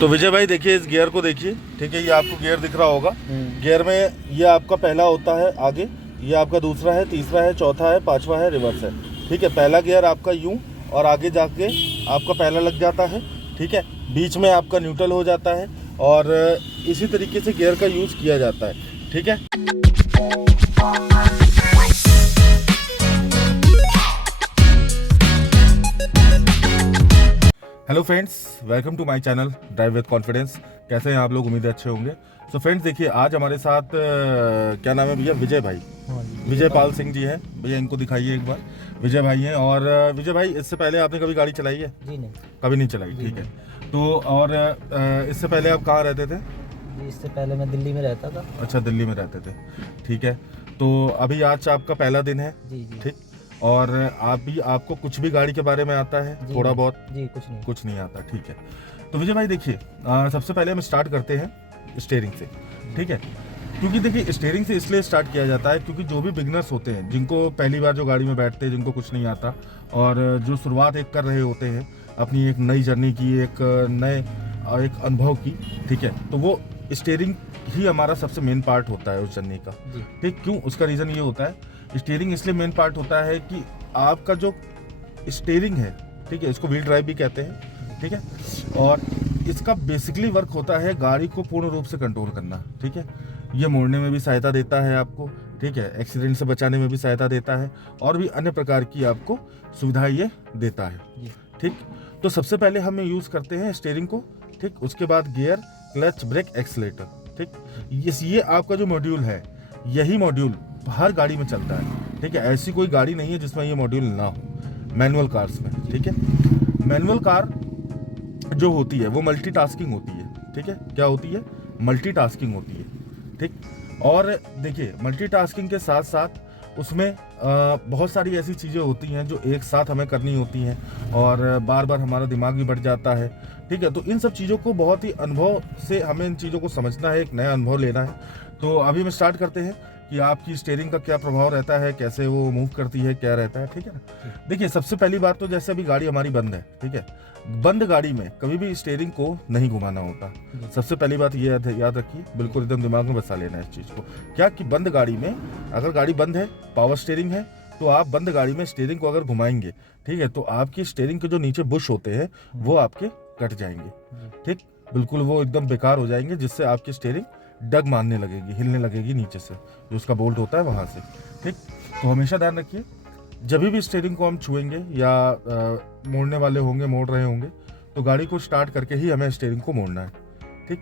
तो विजय भाई देखिए इस गियर को देखिए, ठीक है, ये आपको गियर दिख रहा होगा। गियर में ये आपका पहला होता है आगे, ये आपका दूसरा है, तीसरा है, चौथा है, पांचवा है, रिवर्स है। ठीक है, पहला गियर आपका यूं और आगे जाके आपका पहला लग जाता है। ठीक है, बीच में आपका न्यूट्रल हो जाता है और इसी तरीके से गियर का यूज़ किया जाता है। ठीक है, hello friends, welcome to my channel drive with confidence. कैसे हैं आप लोग? उम्मीद है अच्छे होंगे। सो फ्रेंड्स देखिए, आज हमारे साथ क्या नाम है भैया? विजय भाई, विजय पाल सिंह जी हैं। भैया इनको दिखाइए एक बार। विजय भाई हैं। और विजय भाई, इससे पहले आपने कभी गाड़ी चलाई है? जी नहीं, कभी नहीं चलाई। ठीक है, तो और इससे पहले आप कहाँ रहते थे? जी इससे पहले मैं दिल्ली में रहता था। अच्छा, दिल्ली में रहते थे। ठीक है, तो अभी आज आपका पहला दिन है। जी जी। ठीक, और आपको कुछ भी गाड़ी के बारे में आता है? जी थोड़ा नहीं, बहुत? जी कुछ नहीं आता। ठीक है, तो विजय भाई देखिए, सबसे पहले हम स्टार्ट करते हैं स्टीयरिंग से। ठीक है, क्योंकि देखिए स्टीयरिंग से इसलिए स्टार्ट किया जाता है क्योंकि जो भी बिगनर्स होते हैं, जिनको पहली बार जो गाड़ी में बैठते हैं, जिनको कुछ नहीं आता और जो शुरुआत एक कर रहे होते हैं अपनी एक नई जर्नी की, एक अनुभव की, ठीक है, तो वो स्टीयरिंग ही हमारा सबसे मेन पार्ट होता है उस जर्नी का। ठीक, क्यों? उसका रीज़न ये होता है, स्टीयरिंग इसलिए मेन पार्ट होता है कि आपका जो स्टीयरिंग है, ठीक है, इसको व्हील ड्राइव भी कहते हैं। ठीक है, और इसका बेसिकली वर्क होता है गाड़ी को पूर्ण रूप से कंट्रोल करना। ठीक है, ये मोड़ने में भी सहायता देता है आपको। ठीक है, एक्सीडेंट से बचाने में भी सहायता देता है और भी अन्य प्रकार की आपको सुविधाएं ये देता है। ठीक, तो सबसे पहले हम यूज़ करते हैं स्टीयरिंग को। ठीक, उसके बाद गियर, क्लच, ब्रेक, एक्सीलेटर। ठीक, ये आपका जो मॉड्यूल है, यही मॉड्यूल हर गाड़ी में चलता है। ठीक है, ऐसी कोई गाड़ी नहीं है जिसमें ये मॉड्यूल ना हो, मैनुअल कार्स में। ठीक है, मैनुअल कार जो होती है वो मल्टीटास्किंग होती है। ठीक है, क्या होती है? मल्टीटास्किंग होती है। ठीक, और देखिए मल्टीटास्किंग के साथ साथ उसमें बहुत सारी ऐसी चीज़ें होती हैं जो एक साथ हमें करनी होती हैं और बार बार हमारा दिमाग भी बढ़ जाता है। ठीक है, तो इन सब चीज़ों को बहुत ही अनुभव से हमें इन चीज़ों को समझना है, एक नया अनुभव लेना है। तो अभी हम स्टार्ट करते हैं कि आपकी स्टीयरिंग का क्या प्रभाव रहता है, कैसे वो मूव करती है, क्या रहता है। ठीक है ना, देखिए सबसे पहली बात तो जैसे अभी गाड़ी हमारी बंद है, ठीक है, बंद गाड़ी में कभी भी स्टीयरिंग को नहीं घुमाना होता। सबसे पहली बात ये याद रखिए, बिल्कुल एकदम दिमाग में बसा लेना है इस चीज़ को। क्या कि बंद गाड़ी में, अगर गाड़ी बंद है, पावर स्टीयरिंग है, तो आप बंद गाड़ी में स्टीयरिंग को अगर घुमाएंगे, ठीक है, तो आपकी स्टीयरिंग के जो नीचे बुश होते हैं वो आपके कट जाएंगे। ठीक, बिल्कुल वो एकदम बेकार हो जाएंगे, जिससे आपकी स्टीयरिंग डग मारने लगेगी, हिलने लगेगी नीचे से, जो उसका बोल्ट होता है वहाँ से। ठीक, तो हमेशा ध्यान रखिए, जब भी स्टीयरिंग को हम छुएंगे या मोड़ने वाले होंगे, मोड़ रहे होंगे, तो गाड़ी को स्टार्ट करके ही हमें स्टीयरिंग को मोड़ना है। ठीक,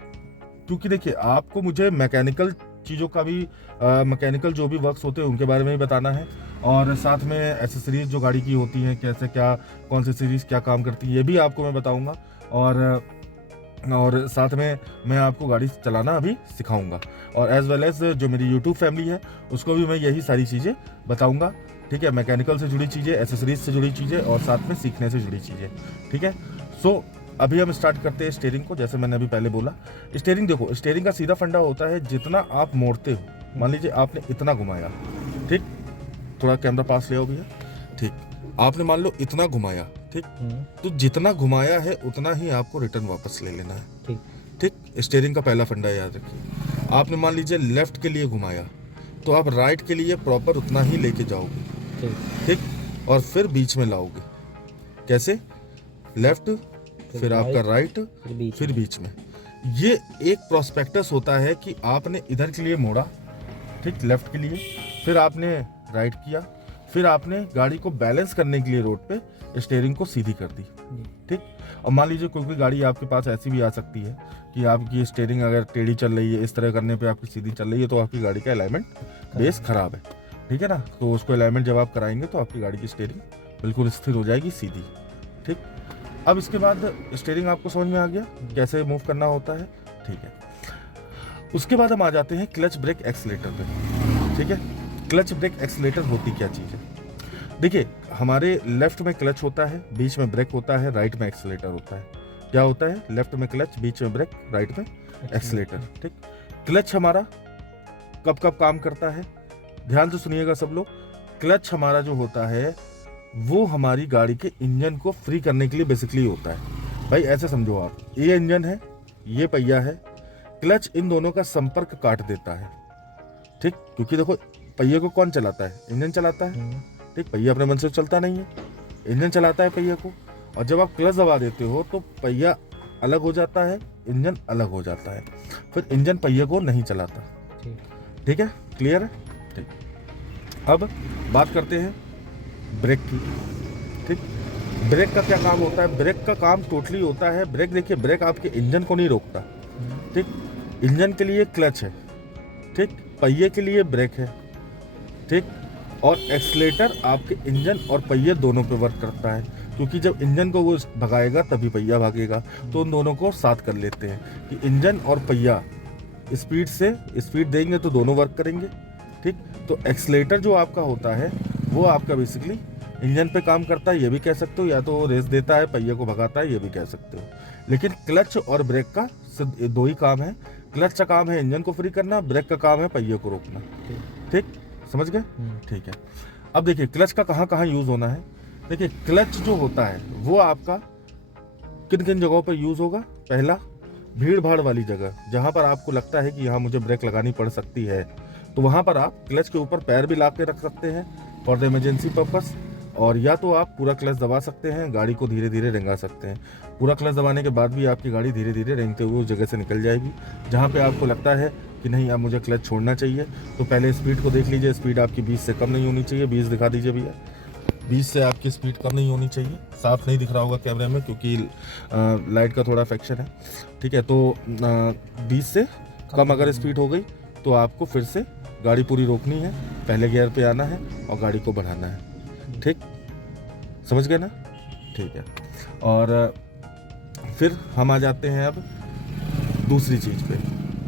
क्योंकि देखिए आपको मुझे मैकेनिकल चीज़ों का भी, मैकेनिकल जो भी वर्क्स होते हैं उनके बारे में भी बताना है, और साथ में एसेसरीज जो गाड़ी की होती हैं, कैसे क्या, कौन सी सीरीज क्या काम करती है, ये भी आपको मैं बताऊँगा। और साथ में मैं आपको गाड़ी चलाना अभी सिखाऊंगा, और एज वेल एज जो मेरी यूट्यूब फैमिली है उसको भी मैं यही सारी चीज़ें बताऊंगा। ठीक है, मैकेनिकल से जुड़ी चीज़ें, एसेसरीज से जुड़ी चीज़ें और साथ में सीखने से जुड़ी चीज़ें। ठीक है, सो अभी हम स्टार्ट करते हैं स्टीयरिंग को। जैसे मैंने अभी पहले बोला, स्टीयरिंग देखो, स्टीयरिंग का सीधा फंडा होता है, जितना आप मोड़ते हो, मान लीजिए आपने इतना घुमाया, ठीक, थोड़ा कैमरा पास ले आओ भैया। ठीक, आपने मान लो इतना घुमाया, ठीक, तो जितना घुमाया है उतना ही आपको रिटर्न वापस ले लेना है। ठीक, स्टीयरिंग का पहला फंडा याद रखिए। आपने मान लीजिए लेफ्ट के लिए घुमाया, तो आप राइट के लिए प्रॉपर उतना ही लेके जाओगे। ठीक, और फिर बीच में लाओगे। कैसे? लेफ्ट, फिर आपका राइट, फिर बीच में। ये एक प्रोस्पेक्टस होता है कि आपने इधर के लिए मोड़ा, ठीक, लेफ्ट के लिए, फिर आपने राइट किया, फिर आपने गाड़ी को बैलेंस करने के लिए रोड पे स्टीयरिंग को सीधी कर दी। ठीक, और मान लीजिए कोई गाड़ी आपके पास ऐसी भी आ सकती है कि आपकी स्टीयरिंग अगर टेढ़ी चल रही है, इस तरह करने पे आपकी सीधी चल रही है, तो आपकी गाड़ी का अलाइनमेंट बेस खराब है। ठीक है ना, तो उसको अलाइनमेंट जब आप कराएंगे तो आपकी गाड़ी की स्टीयरिंग बिल्कुल स्थिर हो जाएगी, सीधी। ठीक, अब इसके बाद स्टीयरिंग आपको समझ में आ गया कैसे मूव करना होता है। ठीक है, उसके बाद हम आ जाते हैं क्लच, ब्रेक, एक्सीलेटर पे। ठीक है, क्लच, ब्रेक, एक्सीलेटर होती क्या चीज़ है? देखिए हमारे लेफ्ट में क्लच होता है, बीच में ब्रेक होता है, राइट में एक्सीलेटर होता है। क्या होता है? लेफ्ट में क्लच, बीच में ब्रेक, राइट में एक्सीलेटर। ठीक, क्लच हमारा कब कब काम करता है, ध्यान से सुनिएगा सब लोग। क्लच हमारा जो होता है वो हमारी गाड़ी के इंजन को फ्री करने के लिए बेसिकली होता है। भाई ऐसे समझो आप, ये इंजन है, ये पहिया है, क्लच इन दोनों का संपर्क काट देता है, ठीक। क्योंकि देखो पहिए को कौन चलाता है, इंजन चलाता है, ठीक। पहिया अपने मन से चलता नहीं है, इंजन चलाता है पहिए को। और जब आप क्लच दबा देते हो तो पहिया अलग हो जाता है, इंजन अलग हो जाता है, फिर इंजन पहिए को नहीं चलाता, ठीक है, क्लियर है, ठीक। अब बात करते हैं ब्रेक की, ठीक। ब्रेक का क्या काम होता है? ब्रेक का काम टोटली होता है, ब्रेक देखिए, ब्रेक आपके इंजन को नहीं रोकता, ठीक। इंजन के लिए क्लच है, ठीक, पहिए के लिए ब्रेक है, ठीक। और एक्सीलेटर आपके इंजन और पहिए दोनों पे वर्क करता है, क्योंकि जब इंजन को वो भगाएगा तभी पहिया भागेगा। तो उन दोनों को साथ कर लेते हैं कि इंजन और पहिया स्पीड देंगे तो दोनों वर्क करेंगे, ठीक। तो एक्सीलेटर जो आपका होता है वो आपका बेसिकली इंजन पे काम करता है, ये भी कह सकते हो, या तो रेस देता है, पहिए को भगाता है, ये भी कह सकते हो। लेकिन क्लच और ब्रेक का सिर्फ दो ही काम है। क्लच का काम है इंजन को फ्री करना, ब्रेक का काम है पहिए को रोकना, ठीक, समझ गए, ठीक है। अब देखिए क्लच का कहाँ कहाँ यूज होना है। देखिए क्लच जो होता है वो आपका किन किन जगहों पर यूज होगा। पहला, भीड़ भाड़ वाली जगह, जहाँ पर आपको लगता है कि यहाँ मुझे ब्रेक लगानी पड़ सकती है, तो वहाँ पर आप क्लच के ऊपर पैर भी ला के रख सकते हैं फॉर द इमरजेंसी पर्पस। और या तो आप पूरा क्लच दबा सकते हैं, गाड़ी को धीरे धीरे रेंगा सकते हैं। पूरा क्लच दबाने के बाद भी आपकी गाड़ी धीरे धीरे रेंगते हुए उस जगह से निकल जाएगी जहाँ पे आपको लगता है कि नहीं अब मुझे क्लच छोड़ना चाहिए। तो पहले स्पीड को देख लीजिए, स्पीड आपकी 20 से कम नहीं होनी चाहिए। 20 दिखा दीजिए भैया, 20 से आपकी स्पीड कम नहीं होनी चाहिए। साफ नहीं दिख रहा होगा कैमरे में क्योंकि लाइट का थोड़ा अफेक्शन है, ठीक है। तो 20 से कम अगर स्पीड हो गई तो आपको फिर से गाड़ी पूरी रोकनी है, पहले गियर पे आना है और गाड़ी को बढ़ाना है, ठीक, समझ गए ना, ठीक है। और फिर हम आ जाते हैं अब दूसरी चीज़ पे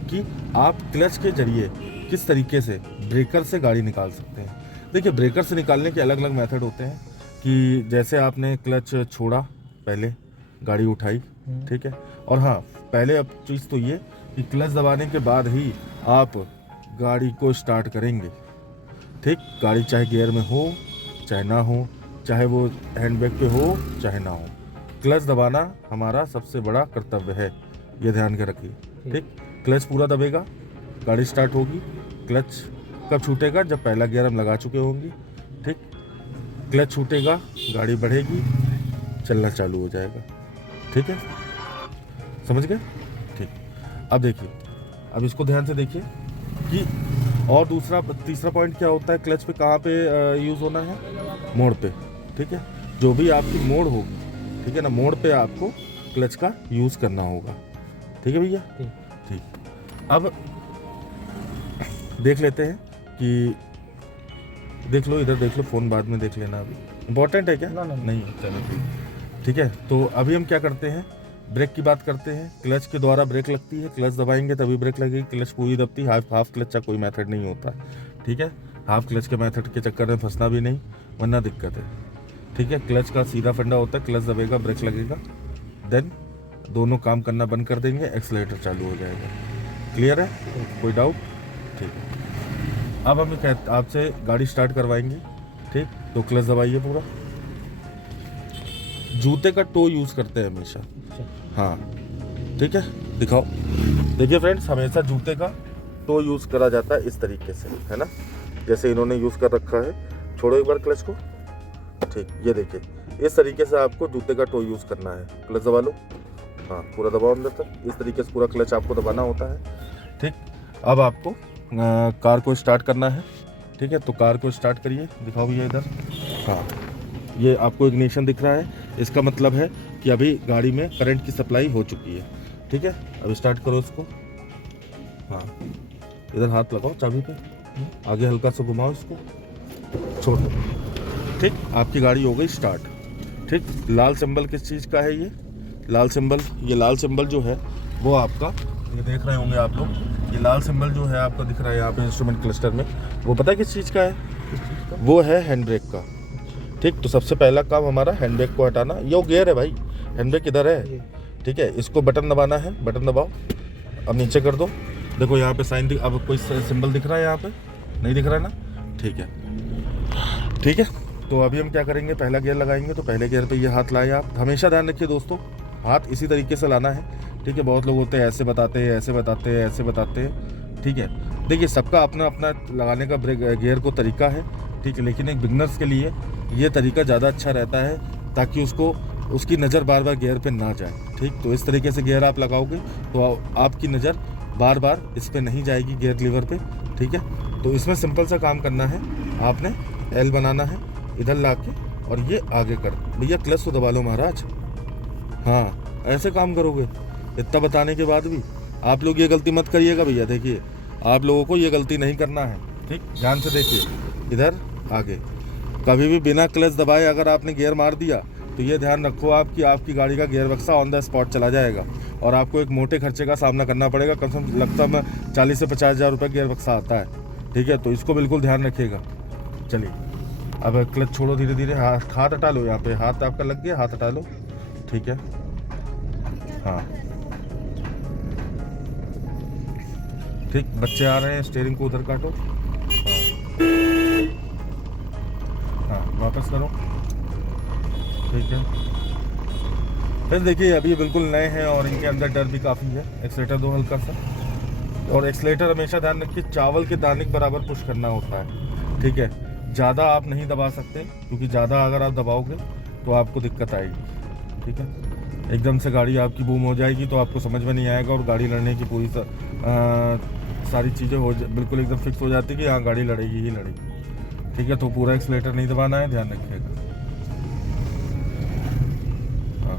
कि आप क्लच के जरिए किस तरीके से ब्रेकर से गाड़ी निकाल सकते हैं। देखिए ब्रेकर से निकालने के अलग अलग मेथड होते हैं कि जैसे आपने क्लच छोड़ा, पहले गाड़ी उठाई, ठीक है। और हाँ, पहले अब चीज़ तो ये कि क्लच दबाने के बाद ही आप गाड़ी को स्टार्ट करेंगे, ठीक। गाड़ी चाहे गियर में हो चाहे ना हो, चाहे वो हैंड ब्रेक पे हो चाहे ना हो, क्लच दबाना हमारा सबसे बड़ा कर्तव्य है, ये ध्यान के रखिए, ठीक। क्लच पूरा दबेगा, गाड़ी स्टार्ट होगी। क्लच कब छूटेगा? जब पहला गियर हम लगा चुके होंगे, ठीक। क्लच छूटेगा, गाड़ी बढ़ेगी, चलना चालू हो जाएगा, ठीक है, समझ गए, ठीक। अब देखिए, अब इसको ध्यान से देखिए कि और तीसरा पॉइंट क्या होता है क्लच पे, कहाँ पे यूज़ होना है? मोड़ पे, ठीक है। जो भी आपकी मोड़ होगी, ठीक है ना, मोड़ पे आपको क्लच का यूज़ करना होगा, ठीक है भैया, ठीक। अब देख लेते हैं कि देख लो, इधर देख लो, फ़ोन बाद में देख लेना, अभी इम्पोर्टेंट है क्या? नहीं, चलो ठीक है। तो अभी हम क्या करते हैं, ब्रेक की बात करते हैं। क्लच के द्वारा ब्रेक लगती है, क्लच दबाएंगे तभी ब्रेक लगेगी, क्लच पूरी दबती है। हाफ क्लच का कोई मेथड नहीं होता, ठीक है। हाफ क्लच के मेथड के चक्कर में फंसना भी नहीं, वरना दिक्कत है, ठीक है। क्लच का सीधा फंडा होता है, क्लच दबेगा, ब्रेक लगेगा, देन दोनों काम करना बंद कर देंगे, एक्सीलरेटर चालू हो जाएगा। क्लियर है, कोई डाउट? ठीक है। अब हम आपसे गाड़ी स्टार्ट करवाएंगे, ठीक। तो क्लच दबाइए पूरा। जूते का टो यूज़ करते हैं हमेशा, हाँ, ठीक है, दिखाओ। देखिए फ्रेंड्स, हमेशा जूते का टो यूज़ करा जाता है इस तरीके से, है ना, जैसे इन्होंने यूज़ कर रखा है। छोड़ो एक बार क्लच को, ठीक, ये देखिए, इस तरीके से आपको जूते का टो यूज़ करना है। क्लच दबा लो, हाँ, पूरा दबाओ अंदर तक, इस तरीके से पूरा क्लच आपको दबाना होता है, ठीक। अब आपको कार को स्टार्ट करना है, ठीक है। तो कार को स्टार्ट करिए, दिखाओ भैया इधर, हाँ, ये आपको इग्निशन दिख रहा है, इसका मतलब है कि अभी गाड़ी में करंट की सप्लाई हो चुकी है, ठीक है। अब स्टार्ट करो इसको, हाँ, इधर हाथ लगाओ चाबी पे, आगे हल्का सा घुमाओ इसको, छोड़ दो, ठीक। आपकी गाड़ी हो गई स्टार्ट, ठीक। लाल सिंबल किस चीज़ का है? ये लाल सिंबल जो है वो आपका, ये देख रहे होंगे आप लोग, ये लाल सिंबल जो है आपका दिख रहा है यहाँ पे इंस्ट्रूमेंट क्लस्टर में, वो पता है किस चीज़ का है? वो है हैंड ब्रेक का, ठीक। तो सबसे पहला काम हमारा हैंड ब्रेक को हटाना। ये गियर है भाई, हैंड ब्रेक इधर है, ठीक है। इसको बटन दबाना है, बटन दबाओ, अब नीचे कर दो, देखो यहाँ पे साइन अब कोई सिंबल दिख रहा है यहाँ पे? नहीं दिख रहा है ना, ठीक है, ठीक है। तो अभी हम क्या करेंगे, पहला गियर लगाएंगे, तो पहले गियर पे ये हाथ लाए आप। हमेशा ध्यान रखिए दोस्तों, हाथ इसी तरीके से लाना है ठीक है, बहुत लोग होते हैं ऐसे बताते हैं, ऐसे बताते हैं, ऐसे बताते हैं, ठीक है। देखिए सबका अपना अपना लगाने का ब्रेक गियर को तरीका है, ठीक है, लेकिन एक बिगनर्स के लिए ये तरीका ज़्यादा अच्छा रहता है ताकि उसकी नज़र बार बार गियर पे ना जाए, ठीक। तो इस तरीके से गियर आप लगाओगे तो आपकी नज़र बार बार इस पर नहीं जाएगी गियर लीवर पे, ठीक है। तो इसमें सिंपल सा काम करना है, आपने एल बनाना है इधर ला के और ये आगे कर, भैया क्लच तो दबा लो महाराज, हाँ ऐसे काम करोगे। इतना बताने के बाद भी आप लोग ये गलती मत करिएगा भैया, देखिए आप लोगों को ये गलती नहीं करना है, ठीक। ध्यान से देखिए, इधर आगे, कभी भी बिना क्लच दबाए अगर आपने गियर मार दिया तो ये ध्यान रखो आपकी गाड़ी का गियर बक्सा ऑन द स्पॉट चला जाएगा और आपको एक मोटे खर्चे का सामना करना पड़ेगा। कम से कम लगता है 40 से 50 हज़ार रुपये गियर बक्सा आता है, ठीक है। तो इसको बिल्कुल ध्यान रखिएगा। चलिए अब क्लच छोड़ो, धीरे धीरे हाथ हटा लो, यहाँ पे हाथ आपका लग गया, हाथ हटा लो, ठीक है। हाँ ठीक, बच्चे आ रहे हैं, स्टीयरिंग को उधर काटो, हाँ वापस करो, ठीक है। फिर देखिए अभी ये बिल्कुल नए हैं और इनके अंदर डर भी काफ़ी है। एक्सीलेटर दो हल्का सा, और एक्सीलेटर हमेशा ध्यान रखिए चावल के दाने के बराबर पुश करना होता है, ठीक है। ज़्यादा आप नहीं दबा सकते क्योंकि ज़्यादा अगर आप दबाओगे तो आपको दिक्कत आएगी, ठीक है। एकदम से गाड़ी आपकी बूम हो जाएगी तो आपको समझ में नहीं आएगा और गाड़ी लड़ने की पूरी सारी चीज़ें बिल्कुल एकदम फिक्स हो जाती है कि हाँ गाड़ी लड़ेगी ही लड़ेगी, ठीक है। तो पूरा एक्सीलेटर नहीं दबाना है, ध्यान रखिएगा। हाँ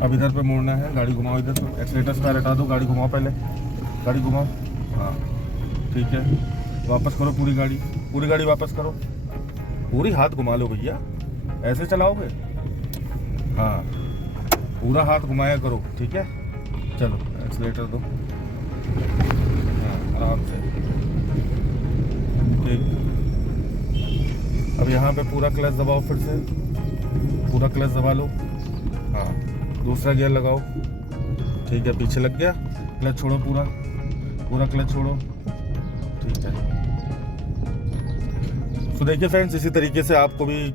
अब इधर पे मोड़ना है, गाड़ी घुमाओ, इधर एक्सीलेटर से पैर हटा दो, गाड़ी घुमाओ, पहले गाड़ी घुमाओ, हाँ ठीक है। वापस करो पूरी गाड़ी वापस करो, पूरी हाथ घुमा लो भैया, ऐसे चलाओगे, हाँ पूरा हाथ घुमाया करो, ठीक है। चलो एक्सीलेटर दो, हाँ आराम से, ठीक। अब यहाँ पे पूरा क्लच दबाओ, फिर से पूरा क्लच दबा लो, हाँ दूसरा गियर लगाओ, ठीक है। पीछे लग गया, क्लच छोड़ो, पूरा क्लच छोड़ो, ठीक है। तो देखिए फ्रेंड्स, इसी तरीके से आपको भी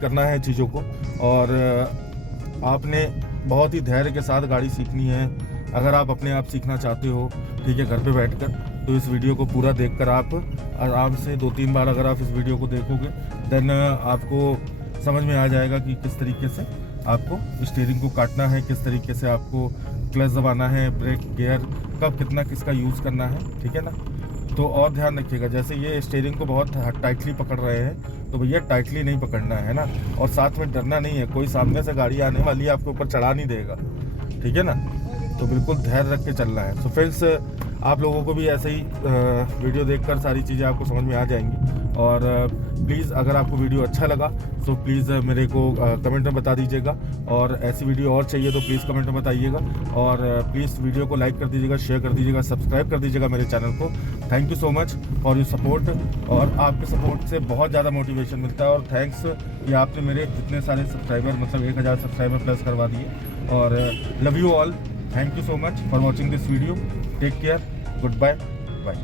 करना है चीज़ों को, और आपने बहुत ही धैर्य के साथ गाड़ी सीखनी है। अगर आप अपने आप सीखना चाहते हो, ठीक है, घर पे बैठकर, तो इस वीडियो को पूरा देखकर आप आराम से 2-3 बार अगर आप इस वीडियो को देखोगे देन आपको समझ में आ जाएगा कि किस तरीके से आपको स्टीयरिंग को काटना है, किस तरीके से आपको क्लच दबाना है, ब्रेक गियर कब कितना किसका यूज़ करना है, ठीक है ना। तो और ध्यान रखिएगा, जैसे ये स्टीयरिंग को बहुत टाइटली पकड़ रहे हैं तो भैया टाइटली नहीं पकड़ना है ना, और साथ में डरना नहीं है, कोई सामने से गाड़ी आने वाली है आपके ऊपर चढ़ा नहीं देगा, ठीक है ना। तो बिल्कुल धैर्य रख के चलना है। तो फ्रेंड्स आप लोगों को भी ऐसे ही वीडियो देखकर सारी चीज़ें आपको समझ में आ जाएंगी। और प्लीज़ अगर आपको वीडियो अच्छा लगा तो प्लीज़ मेरे को कमेंट में बता दीजिएगा, और ऐसी वीडियो और चाहिए तो प्लीज़ कमेंट में बताइएगा, और प्लीज़ वीडियो को लाइक कर दीजिएगा, शेयर कर दीजिएगा, सब्सक्राइब कर दीजिएगा मेरे चैनल को। Thank you so much for your support, और आपके सपोर्ट से बहुत ज़्यादा मोटिवेशन मिलता है, और थैंक्स कि आपने मेरे इतने सारे सब्सक्राइबर, मतलब 1000 सब्सक्राइबर प्लस करवा दिए, और love you all, thank you so much for watching this video, take care, good bye, bye.